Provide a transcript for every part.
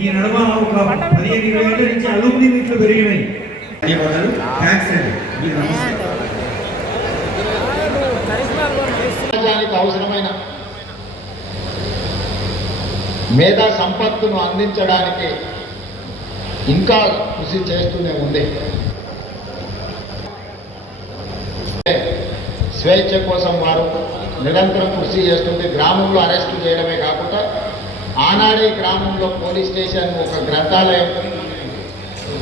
ఈ నడుమ ఒక పదిహేను ఇరవై ఏళ్ళ నుంచి అలుమిని మీట్లు పెరిగినాయి. ధన్యవాదాలు థ్యాంక్స్ అండి అవసరమైన మేధా సంపత్తును అందించడానికి ఇంకా కృషి చేస్తూనే ఉంది. స్వేచ్ఛ కోసం వారు నిరంతరం కృషి చేస్తుంది గ్రామంలో అరెస్టు చేయడమే కాకుండా ఆనాడే గ్రామంలో పోలీస్ స్టేషన్ ఒక గ్రంథాలయం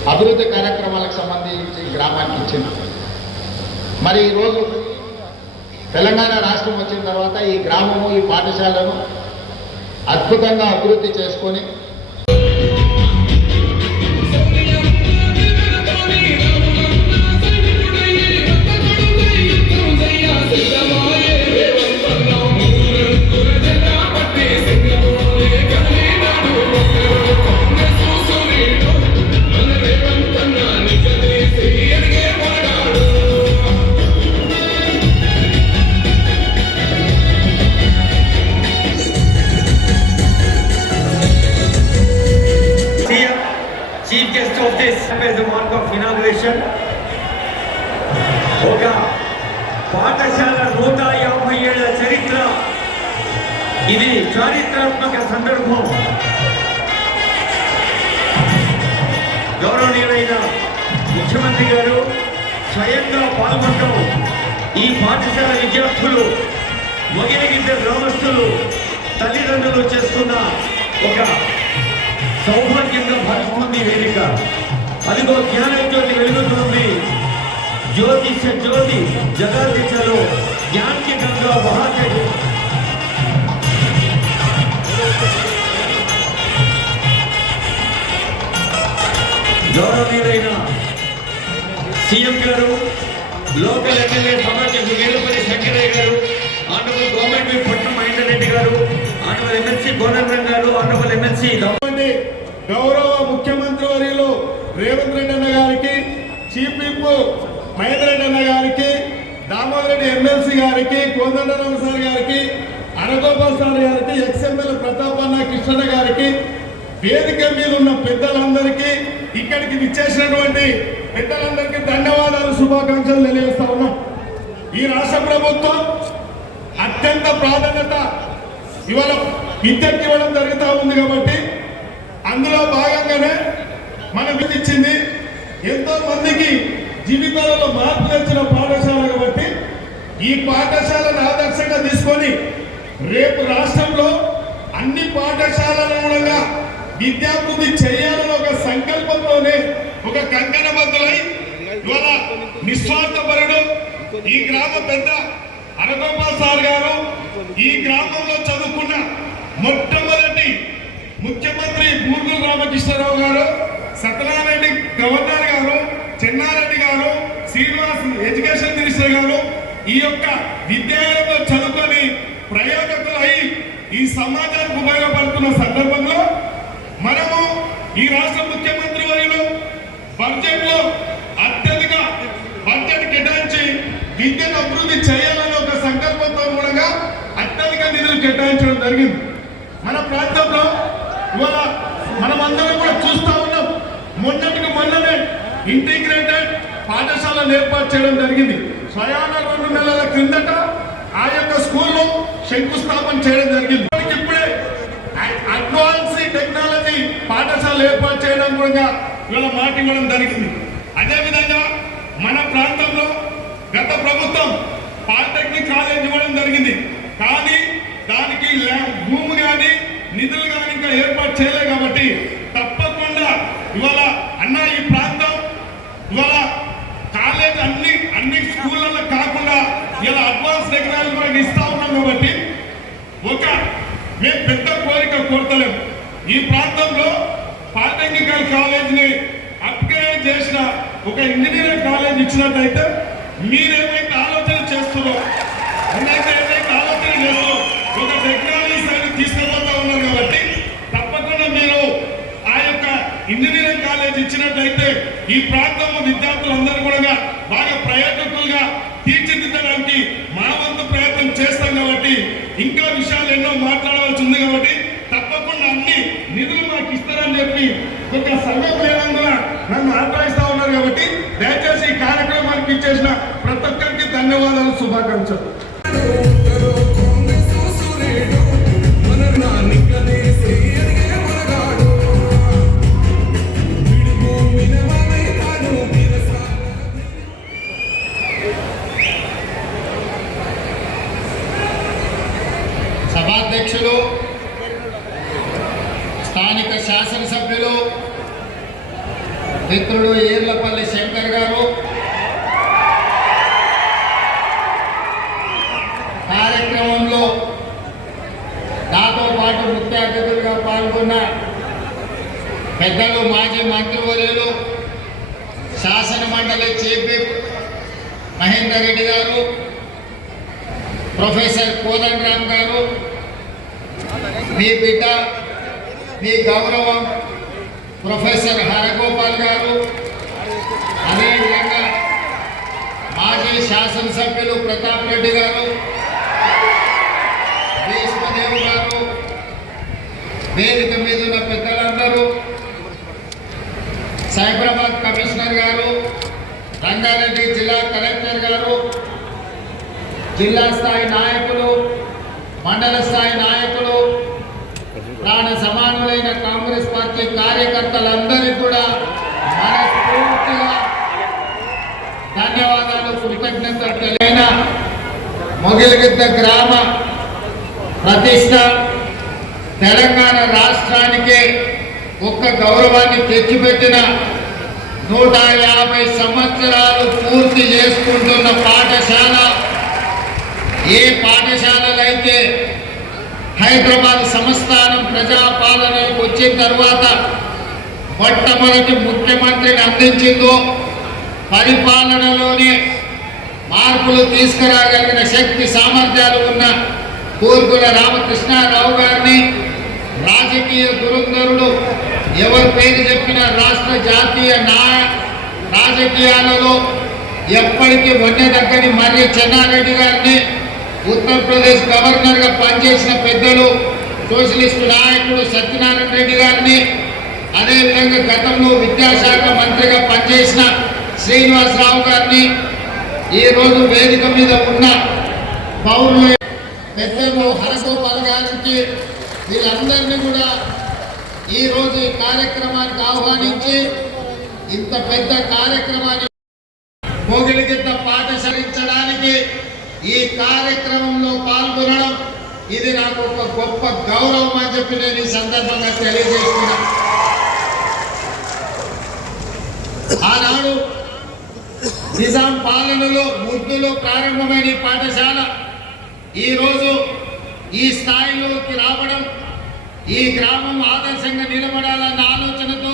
అభివృద్ధి కార్యక్రమాలకు సంబంధించి గ్రామానికి ఇచ్చింది మరి ఈరోజు తెలంగాణ రాష్ట్రం వచ్చిన తర్వాత ఈ గ్రామము ఈ పాఠశాలను అద్భుతంగా అభివృద్ధి చేసుకొని ఈ పాఠశాల విద్యార్థులు మొగిలిగిద్ద గ్రామస్తులు తల్లిదండ్రులు చేసుకున్న ఒక సౌభాగ్యంగా భావిస్తుంది వేదిక. అదిగో జ్ఞాన జ్యోతి వెలుగుతుంది జ్యోతిష జ్యోతి జగదిశలో జ్ఞానికి గంగా బహాతే గౌరవనీయులైన సీఎం గారు లోకల్ ఎమ్మెల్యే సమాజం వేలుపల్లి శంకరయ్య గారు ఆనరబుల్ గవర్నమెంట్ పట్నం మహేందర్ రెడ్డి గారు ఆనరబుల్ ఎమ్మెల్సీ గోనర్మన్ గారు ఆనరబుల్ ఎమ్మెల్సీ ఉన్నటువంటి గౌరవ ముఖ్యమంత్రి వర్యులు రేవంత్ రెడ్డి అన్న గారికి చీఫ్ విప్ మహేందర్ రెడ్డి అన్న గారికి దామోదర్ రెడ్డి ఎమ్మెల్సీ గారికి కోదండరామ సార్ గారికి అనగోపాల్ సార్ గారికి ఎక్స్ఎంఎల్ ప్రతాప్ అన్న కృష్ణ గారికి వేదిక మీద ఉన్న పెద్దలందరికీ ఇక్కడికి విచ్చేసినటువంటి పెద్దలందరికీ ధన్యవాదాలు శుభాకాంక్షలు తెలియజేస్తా ఉన్నాం. ఈ రాష్ట్ర ప్రభుత్వం అత్యంత ప్రాధాన్యత ఇవాళ విద్యకి ఇవ్వడం జరుగుతూ ఉంది కాబట్టి అందులో భాగంగానే మన ఇచ్చింది ఎంతో మందికి జీవితాలలో మార్పు తెచ్చిన పాఠశాల కాబట్టి ఈ పాఠశాలను ఆదర్శంగా తీసుకొని రేపు రాష్ట్రంలో అన్ని పాఠశాలల మూలంగా విద్యాభివృద్ధి చేయాలని ఒక సంకల్పంతోనే ఒక కంకణబద్ధులై ఇవాళ నిస్వార్థపరుడు ఈ గ్రామ పెద్ద అనగోపాల్ సార్ గారు ఈ గ్రామంలో చదువుకున్న మొట్టమొదటి ముఖ్యమంత్రి బూర్గుల రామకృష్ణారావు గారు సత్యనారాయణ గవర్నర్ గారు చెన్నారెడ్డి గారు శ్రీనివాస్ ఎడ్యుకేషన్ మినిస్టర్ గారు ఈ యొక్క విద్యాలయంలో చదువుకొని ప్రయోజకులు అయి ఈ సమాజానికి ఉపయోగపడుతున్న సందర్భంలో మనము ఈ రాష్ట్ర ముఖ్యమంత్రి వర్యులు బడ్జెట్లో అత్యధిక బడ్జెట్ కేటాయించి విద్యను అభివృద్ధి చేయాలని ఒక సంకల్పంతో కూడా అత్యధిక నిధులు కేటాయించడం జరిగింది. మన ప్రాంతంలో ఇవాళ అందరం కూడా చూస్తా ఉన్నాం. మొన్నటికి మొన్ననే ఇంటిగ్రేటెడ్ పాఠశాలను ఏర్పాటు చేయడం జరిగింది. స్వయాన రెండు నెలల క్రిందట ఆ యొక్క స్కూల్లో శంకుస్థాపన చేయడం జరిగింది. ఇప్పుడే అడ్వాన్స్ టెక్నాలజీ పాఠశాల ఏర్పాటు చేయడం కూడా వీళ్ళ మాట ఇవ్వడం జరిగింది. అదేవిధంగా మన ప్రాంతంలో గత ప్రభుత్వం పాలిటెక్నిక్ కాలేజ్ ఇవ్వడం జరిగింది. కానీ దానికి భూమి కానీ నిధులు కానీ ఇంకా ఏర్పాటు చేయలేదు కాబట్టి తప్పకుండా ఇవాళ అన్న ఈ ప్రాంతం ఇవాళ కాలేజ్ అన్ని అన్ని స్కూళ్ళలో కాకుండా ఇలా అడ్వాన్స్ టెక్నాలజీ కూడా ఇస్తా ఉన్నాం కాబట్టి ఒక మేము పెద్ద కోరిక కోరతలేము ఈ ప్రాంతంలో పాలిటెక్నికల్ కాలేజ్ని అప్గ్రేడ్ చేసిన ఒక ఇంజనీరింగ్ కాలేజ్ ఇచ్చినట్టయితే మీరేమైతే ఆలోచన చేస్తున్నారో అందరికీ ఏదైతే ఆలోచన చేస్తారో ఒక టెక్నాలజీ సైడ్ తీసుకుపోతా ఉన్నారు కాబట్టి తప్పకుండా మీరు ఆ యొక్క ఇంజనీరింగ్ కాలేజ్ ఇచ్చినట్లయితే ఈ ప్రాంతం విద్యా కూడా బాగా ప్రయోజకులుగా తీర్చిదిద్దడానికి మా వంతు ప్రయత్నం చేస్తాం కాబట్టి ఇంకా విషయాలు ఎన్నో మాట్లాడవలసి ఉంది కాబట్టి తప్పకుండా అన్ని నిధులు మాకు ఇస్తారని చెప్పి ఒక సంఘం లేనందున నన్ను ఆశ్రయిస్తా ఉన్నారు కాబట్టి దయచేసి ఈ కార్యక్రమానికి ఇచ్చేసిన ప్రతి ఒక్కరికి ధన్యవాదాలు శుభాకాంక్షలు. ముఖ్య అతిథులుగా పాల్గొన్న పెద్దలు మాజీ మంత్రివర్యులు శాసన మండలి చీఫ్ మహేందర్ రెడ్డి గారు ప్రొఫెసర్ కోదండ రామ్ గారు మీ బిడ్డ మీ గౌరవం ప్రొఫెసర్ హరగోపాల్ గారు అదేవిధంగా మాజీ శాసనసభ్యులు ప్రతాప్ రెడ్డి గారు భీష్మదేవ్ గారు వేదిక మీద ఉన్న పెద్దలందరూ సైబరాబాద్ కమిషనర్ గారు రంగారెడ్డి జిల్లా కలెక్టర్ గారు జిల్లా స్థాయి నాయకులు మండల స్థాయి నాయకులు ప్రాణ సమానులైన కాంగ్రెస్ పార్టీ కార్యకర్తలందరికీ కూడా మనస్ఫూర్తిగా ధన్యవాదాలు కృతజ్ఞతలు తెలియన మొగిలిగిద్ద గ్రామ ప్రతిష్ట తెలంగాణ రాష్ట్రానికి ఒక్క గౌరవాన్ని తెచ్చిపెట్టిన నూట యాభై సంవత్సరాలు పూర్తి చేసుకుంటున్న పాఠశాల ఏ పాఠశాలలైతే హైదరాబాద్ సంస్థానం ప్రజాపాలనకు వచ్చిన తర్వాత మొట్టమొదటి ముఖ్యమంత్రిని అందించిందో పరిపాలనలోనే మార్పులు తీసుకురాగలిగిన శక్తి సామర్థ్యాలు ఉన్న కోరుకుల రామకృష్ణారావు గారిని రాజకీయ దురంధరుడు ఎవరి పేరు చెప్పిన రాష్ట్ర జాతీయ నా రాజకీయాలలో ఎప్పటికీ వన్య దగ్గరి మర్రి చెన్నారెడ్డి గారిని ఉత్తరప్రదేశ్ గవర్నర్గా పనిచేసిన పెద్దలు సోషలిస్టు నాయకుడు సత్యనారాయణ రెడ్డి గారిని అదేవిధంగా గతంలో విద్యాశాఖ మంత్రిగా పనిచేసిన శ్రీనివాసరావు గారిని ఈరోజు వేదిక మీద ఉన్న పౌరులు పెద్దలు హరగోపాల్ గారికి వీళ్ళందరినీ కూడా ఈరోజు ఈ కార్యక్రమానికి ఆహ్వానించి ఇంత పెద్ద కార్యక్రమాన్ని పోగిలిగిద్ద పాఠశాలించడానికి ఈ కార్యక్రమంలో పాల్గొనడం ఇది నాకు ఒక గొప్ప గౌరవం అని చెప్పి నేను ఈ సందర్భంగా తెలియజేస్తున్నా. ఆనాడు నిజాం పాలనలో ముద్దులో ప్రారంభమైన ఈ పాఠశాల ఈరోజు ఈ స్థాయిలోకి రావడం ఈ గ్రామం ఆదర్శంగా నిలబడాలన్న ఆలోచనతో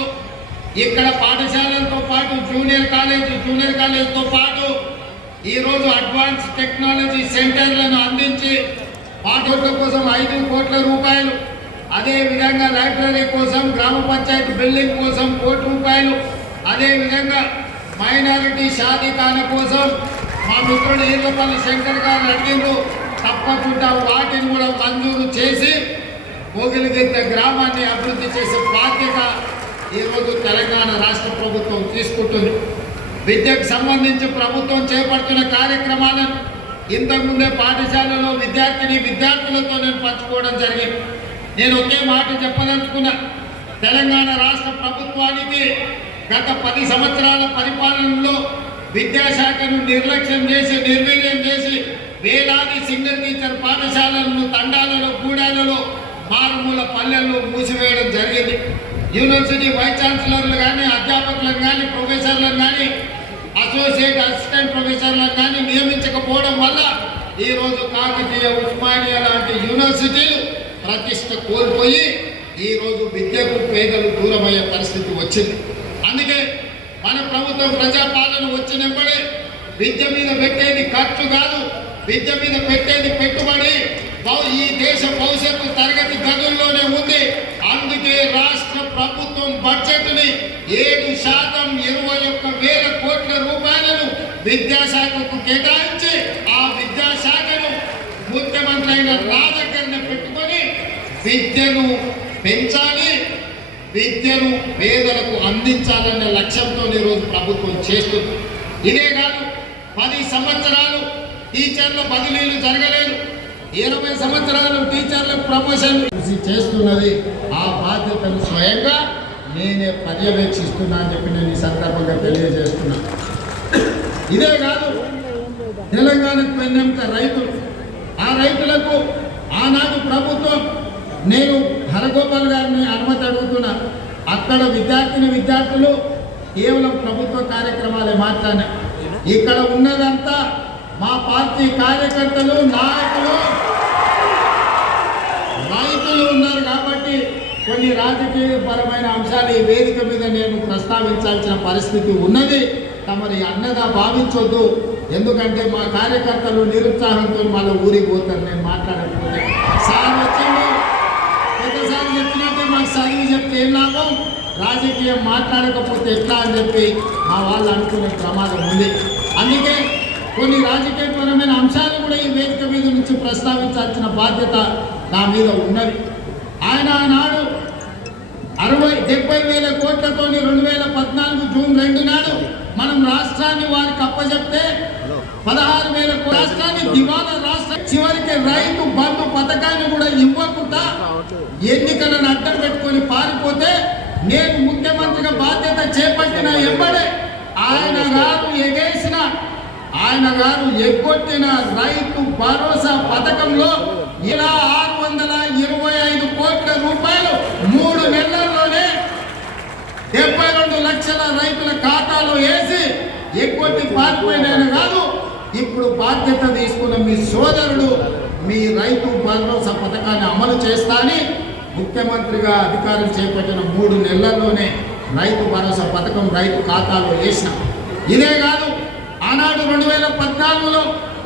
ఇక్కడ పాఠశాలలతో పాటు జూనియర్ కాలేజ్ జూనియర్ కాలేజ్తో పాటు ఈరోజు అడ్వాన్స్ టెక్నాలజీ సెంటర్లను అందించి పాఠకుల కోసం ఐదు కోట్ల రూపాయలు అదే విధంగా లైబ్రరీ కోసం గ్రామ పంచాయతీ బిల్డింగ్ కోసం కోటి రూపాయలు అదే విధంగా మైనారిటీ షాదీఖాన కోసం మా మిత్రుడు ఈర్లపల్లి శంకర్ గారు అడిగిండ్రు. తప్పకుండా వాటిని కూడా మంజూరు చేసి కోగిలిగెత్త గ్రామాన్ని అభివృద్ధి చేసే బాధ్యత ఈరోజు తెలంగాణ రాష్ట్ర ప్రభుత్వం తీసుకుంటుంది. విద్యకు సంబంధించి ప్రభుత్వం చేపడుతున్న కార్యక్రమాలను ఇంతకుముందే పాఠశాలలో విద్యార్థిని విద్యార్థులతో నేను పంచుకోవడం జరిగింది. నేను ఒకే మాట చెప్పదలుచుకున్నా తెలంగాణ రాష్ట్ర ప్రభుత్వానికి గత పది సంవత్సరాల పరిపాలనలో విద్యాశాఖను నిర్లక్ష్యం చేసి నిర్వీర్యం చేసి వేలాది సింగిల్ టీచర్ పాఠశాలలను తండాలలో గూడాలలో మారుమూల పల్లెల్లో మూసివేయడం జరిగింది. యూనివర్సిటీ వైస్ ఛాన్సలర్లు కానీ అధ్యాపకులను కానీ ప్రొఫెసర్లను కానీ అసోసియేట్ అసిస్టెంట్ ప్రొఫెసర్లను కానీ నియమించకపోవడం వల్ల ఈరోజు కాకతీయ ఉస్మానియా లాంటి యూనివర్సిటీలు ప్రతిష్ట కోల్పోయి ఈరోజు విద్యకు పేదలు దూరమయ్యే పరిస్థితి వచ్చింది. అందుకే మన ప్రభుత్వం ప్రజాపాలన వచ్చినప్పుడే విద్య మీద పెట్టేది ఖర్చు కాదు విద్య మీద పెట్టేది పెట్టుబడి. ఈ దేశ భవిష్యత్తు తరగతి గదుల్లోనే ఉంది. అందుకే రాష్ట్ర ప్రభుత్వం బడ్జెట్ని ఏడు శాతం ఇరవై ఒక్క వేల కోట్ల రూపాయలను విద్యాశాఖకు కేటాయించి ఆ విద్యాశాఖను ముఖ్యమంత్రి అయిన రాజకీయ పెట్టుకొని విద్యను పెంచాలి. విద్యను పేదలకు అందించాలనే లక్ష్యంతో ఈరోజు ప్రభుత్వం చేస్తుంది. ఇదే కాదు పది సంవత్సరాలు టీచర్ల బదిలీలు జరగలేదు. ఇరవై సంవత్సరాలు టీచర్లకు ప్రమోషన్ చేస్తున్నది ఆ బాధ్యతను స్వయంగా నేనే పర్యవేక్షిస్తున్నా అని చెప్పి నేను ఈ సందర్భంగా తెలియజేస్తున్నా. ఇదే కాదు తెలంగాణకు వెన్నెంక రైతులు. ఆ రైతులకు ఆనాడు ప్రభుత్వం నేను హరగోపాల్ గారిని అనుమతి అడుగుతున్నా అక్కడ విద్యార్థిని విద్యార్థులు కేవలం ప్రభుత్వ కార్యక్రమాలే మాట్లాడినా ఇక్కడ ఉన్నదంతా మా పార్టీ కార్యకర్తలు నాయకులు. రైతులు ఉన్నారు కాబట్టి కొన్ని రాజకీయపరమైన అంశాలు ఈ వేదిక మీద నేను ప్రస్తావించాల్సిన పరిస్థితి ఉన్నది. తమరి అన్నగా భావించొద్దు. ఎందుకంటే మా కార్యకర్తలు నిరుత్సాహంతో మళ్ళీ ఊరికి పోతారు. నేను మాట్లాడకపోతే. సార్ చెప్పినట్టే మాకు చదివి చెప్తే ఏం లాభం? రాజకీయం మాట్లాడకపోతే ఎట్లా అని చెప్పి మా వాళ్ళు అనుకునే ప్రమాదం ఉంది. అందుకే కొన్ని రాజకీయపరమైన అంశాలు కూడా ఈ వేదిక మీద నుంచి ప్రస్తావించాల్సిన బాధ్యత నా మీద ఉన్నది. ఆయన ఆనాడు అరవై డెబ్బై వేల కోట్లతోని రెండు వేల పద్నాలుగు జూన్ రెండు నాడు మనం రాష్ట్రాన్ని వారికి అప్పచెప్తే పదహారు వేల రాష్ట్రాన్ని దివాలా రాష్ట్ర చివరికి రైతు బంధు పథకాన్ని కూడా ఇవ్వకుండా ఎన్నికలను అడ్డం పెట్టుకొని పారిపోతే నేను ముఖ్యమంత్రిగా బాధ్యత చేపట్టిన ఎంబడే ఆయన గారు ఎగేసిన ఆయన గారు ఎగ్గొట్టిన రైతు భరోసా పథకంలో ఇలా ఆరు వందల ఇరవై ఐదు కోట్ల రూపాయలు మూడు నెలల్లోనే డెబ్బై రెండు లక్షల రైతుల ఖాతాలో వేసి ఎగ్గొట్టి పారిపోయిన కాదు ఇప్పుడు బాధ్యత తీసుకున్న మీ సోదరుడు మీ రైతు భరోసా పథకాన్ని అమలు చేస్తా అని ముఖ్యమంత్రిగా అధికారం చేపట్టిన మూడు నెలల్లోనే రైతు భరోసా పథకం రైతు ఖాతాలో వేసినాం. ఇదే కాదు ఆనాడు రెండు వేల పద్నాలుగులో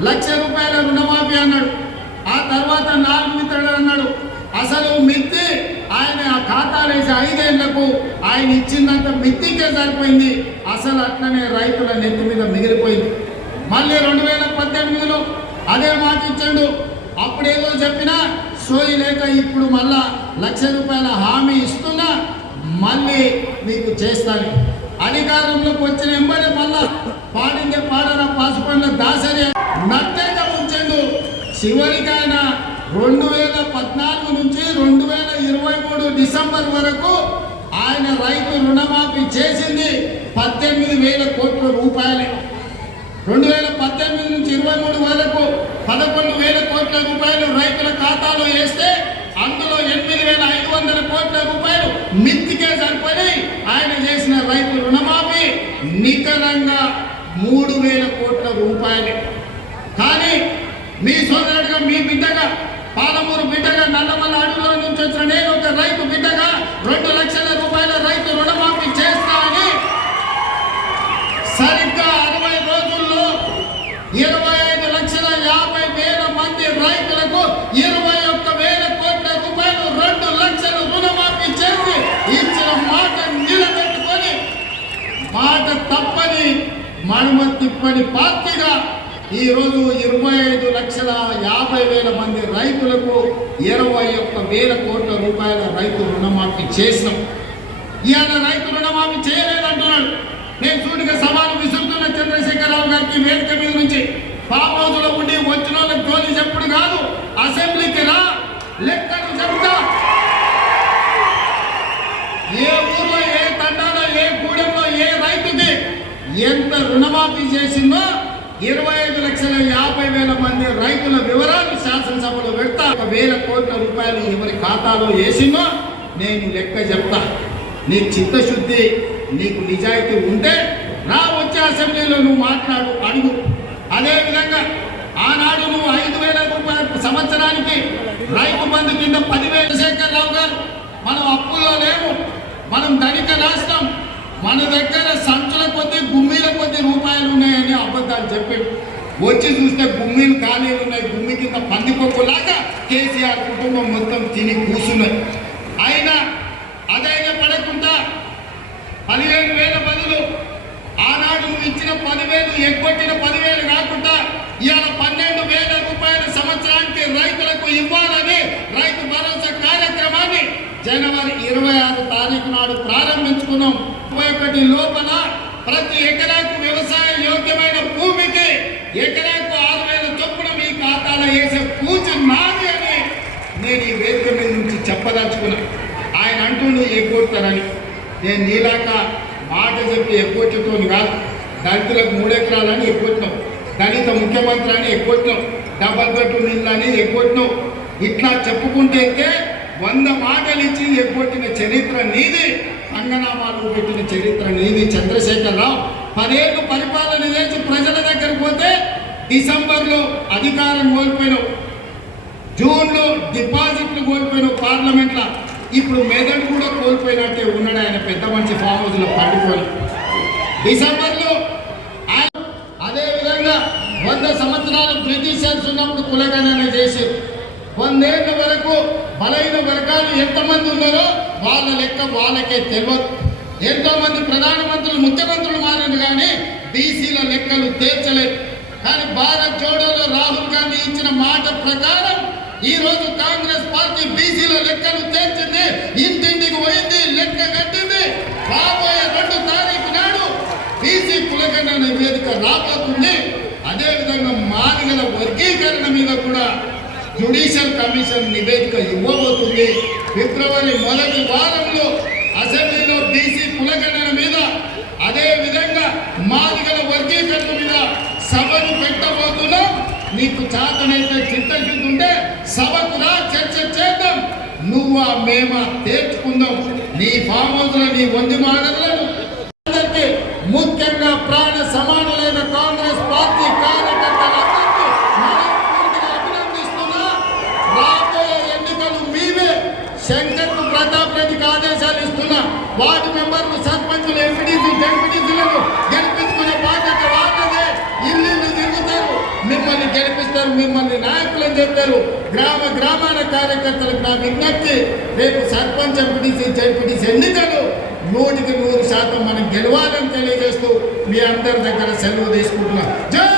లక్ష రూపాయల రుణమాఫీ అన్నాడు. ఆ తర్వాత నాలుగు మిత్రుడు అన్నాడు. అసలు మిత్తి ఆయన ఆ ఖాతాలు వేసి ఐదేళ్ళకు ఆయన ఇచ్చిందంత మిత్తికే సరిపోయింది. అసలు అట్లనే రైతుల నెత్తి మీద మిగిలిపోయింది. మళ్ళీ రెండు వేల పద్దెనిమిదిలో అదే మాట ఇచ్చాడు. అప్పుడేదో చెప్పినా సోయి లేక ఇప్పుడు మళ్ళా లక్ష రూపాయల హామీ ఇస్తున్నా మళ్ళీ మీకు చేస్తాను. అధికారంలోకి వచ్చిన ఎంబడి మళ్ళా పాడిందే పాడన పాసుపండ్ల దాసరి నట్టేట ఉంచండు చివరికి రెండు వేల పద్నాలుగు నుంచి రెండు వేల ఇరవై మూడు డిసెంబర్ వరకు ఆయన రైతు రుణమాఫీ చేసింది పద్దెనిమిది వేల కోట్ల రూపాయలే. రెండు వేల పద్దెనిమిది నుంచి ఇరవై మూడు వరకు పదకొండు వేల కోట్ల రూపాయలు రైతుల ఖాతాలో వేస్తే అందులో ఎనిమిది వేల ఐదు వందల కోట్ల రూపాయలు మిత్తికే సరిపడి ఆయన చేసిన రైతు రుణమాఫీ నికరంగా మూడు వేల కోట్ల రూపాయలు. కానీ మీ సోదరుడిగా మీ బిడ్డగా పాలమూరు బిడ్డగా నల్లమల్ల అడుగుల నుంచి వచ్చిన నేను ఒక రైతు బిడ్డగా రెండు లక్షల రూపాయల రైతు రుణమాఫీ చేస్తా అని సరిగ్గా అరవై రోజుల్లో ఇరవై ఐదు లక్షల యాభై వేల మంది రైతులకు ఇరవై ఒక్క వేల కోట్ల రూపాయలు రెండు లక్షల రుణమాఫీ చేసి ఇచ్చిన మాట నిలబెట్టుకొని మాట తప్పని మడమ తిప్పని పార్టీగా ఈరోజు ఇరవై ఐదు లక్షల యాభై వేల మంది రైతులకు ఇరవై ఒక్క వేల కోట్ల రూపాయల రైతు రుణమాఫీ చేసినాం ఇవాళ రైతు రుణమాఫీ చేయలేదంటున్నాడు. నేను చూడగా సవాలు విసురుతున్న చంద్రశేఖరరావు గారికి వేదిక మీద నుంచి ఫామ్ హౌస్లో ఉండి వచ్చిన వాళ్ళకి జోలి చెప్పుడు కాదు అసెంబ్లీకి రా లెక్కలు చెప్తా. ఏ ఊర్లో ఏ తండాలో ఏ గూడెంలో ఏ రైతుకి ఎంత రుణమాఫీ చేసిందో ఇరవై ఐదు లక్షల యాభై వేల మంది రైతుల వివరాలు శాసనసభలో పెడతా. ఒక వేల కోట్ల రూపాయలు ఎవరి ఖాతాలో వేసిందో నేను లెక్క చెప్తా. నీ చిత్తశుద్ధి నీకు నిజాయితీ ఉంటే నా వచ్చే అసెంబ్లీలో నువ్వు మాట్లాడు అడుగు. అదేవిధంగా ఆనాడు నువ్వు ఐదు వేల రూపాయల సంవత్సరానికి రైతు బంధు కింద పదివేల. శేఖర్ రావు గారు మనం అప్పుల్లో లేవు మనం ధనిక రాష్ట్రం మన దగ్గర సంచుల కొద్ది గుమ్మీల కొద్ది రూపాయలు ఉన్నాయని అబద్ధాలు చెప్పాడు వచ్చి చూస్తే గుమ్మీలు ఖాళీలు ఉన్నాయి. గుమ్మి కింద పందికొక్కులాగా కేసీఆర్ కుటుంబం మొత్తం తిని కూర్చున్నాయి అయినా అదైనా పడకుండా పదిహేను వేల బదులు ఆనాడు నువ్వు ఇచ్చిన పదివేలు ఎగ్గొట్టిన పదివేలు కాకుండా ఇవాళ పన్నెండు వేల రూపాయల సంవత్సరానికి రైతులకు ఇవ్వాలని రైతు భరోసా కార్యక్రమాన్ని జనవరి ఇరవై ఆరు తారీఖు నాడు ప్రారంభించుకున్నాం ముప్పై ఒకటి లోపల ప్రతి ఎకరాకు వ్యవసాయ యోగ్యమైన భూమికి ఎకరాకు ఆరు వేల చొప్పున మీ ఖాతాలో వేసే పూజ నాది అని నేను ఈ వేదిక మీద నుంచి చెప్పదలుచుకున్నా ఆయన అంటుండు ఎగ్గొడతారని నేను నీలాక మాట చెప్పి ఎగ్గొట్టేటోని కాదు. దళితులకు మూడెకరాలని ఎకరాలని దళిత ముఖ్యమంత్రి అని ఎగ్గొట్టినాం డబల్ బెడ్రూమ్ ఇల్లు అని ఎగ్గొట్టినాం ఇట్లా చెప్పుకుంటే వంద మాటలు ఇచ్చి ఎగ్గొట్టిన చరిత్ర నీది. సంగనామాలు పెట్టిన చరిత్ర నీది. చంద్రశేఖరరావు పదేళ్ళు పరిపాలన చేసి ప్రజల దగ్గరికి పోతే డిసెంబర్లో అధికారం కోల్పోయినావు. జూన్లో డిపాజిట్లు కోల్పోయినావు పార్లమెంట్లో. ఇప్పుడు మెదడు కూడా కోల్పోయినట్టే ఉన్నాడు ఆయన పెద్ద మంచి ఫామ్ హౌస్లో పండుకొని. డిసెంబర్లో ఆయన అదే విధంగా వంద సంవత్సరాలు బ్రిటిషర్స్ ఉన్నప్పుడు కులగణన చేసి వందేళ్ళ వరకు బలైన వర్గాలు ఎంతమంది ఉన్నారో వాళ్ళ లెక్క వాళ్ళకే తెలియదు ఎంతో మంది ప్రధానమంత్రులు ముఖ్యమంత్రులు మారారు కానీ బీసీల లెక్కలు తీర్చలేదు కానీ భారత్ జోడోలో రాహుల్ గాంధీ ఇచ్చిన మాట ప్రకారం ఈ రోజు కాంగ్రెస్ పార్టీ బీసీల లెక్కను తెచ్చింది ఇంటింటికి పోయింది లెక్క కట్టింది. రాబోయే రెండు తారీఖు నాడు బీసీ కులగణ నివేదిక రాబోతుంది. అదేవిధంగా మాదిగల వర్గీకరణ మీద కూడా జ్యుడిషియల్ కమిషన్ నివేదిక ఇవ్వబోతుంది. ఫిబ్రవరి మొదటి వారంలో అసెంబ్లీలో బీసీ కులగణన మీద అదే విధంగా మాదిగల వర్గీకరణ మీద సభను పెట్టబోతున్నాం నీకు చేతనైతే చిత్తశుద్ధి ఉంటే సభకు రా చర్చ చేద్దాం. నువ్వా మేమా తేర్చుకుందాం. నీ ఫామ్ హౌస్ నీ వంది మాటలను అందరికీ ముఖ్యంగా ప్రాణ సమానులైన కాంగ్రెస్ పార్టీ కార్యకర్తలందరికీ మనస్ఫూర్తిగా అభినందిస్తున్నా రాబోయే ఎన్నికలు మీవే శంకర్కు ప్రతాప్ రెడ్డికి ఆదేశాలు ఇస్తున్నా వార్డు మెంబర్లు సర్పంచులు ఎంపీటీసీ జడ్పీటీసీలను గెలిపించుకునే బాధ్యత వాళ్ళదే ఇల్లు ఇల్లు తిరుగుతారు మిమ్మల్ని నాయకులు మిమ్మల్ని నాయకులను చెప్పారు. గ్రామ గ్రామాల కార్యకర్తలకు నా విజ్ఞప్తి రేపు సర్పంచ్ ఎంపీటీసీ జడ్పీటీసీ ఎన్నికలు నూటికి నూరు శాతం మనం గెలవాలని తెలియజేస్తూ మీ అందరి దగ్గర సెలవు తీసుకుంటున్నాం. జై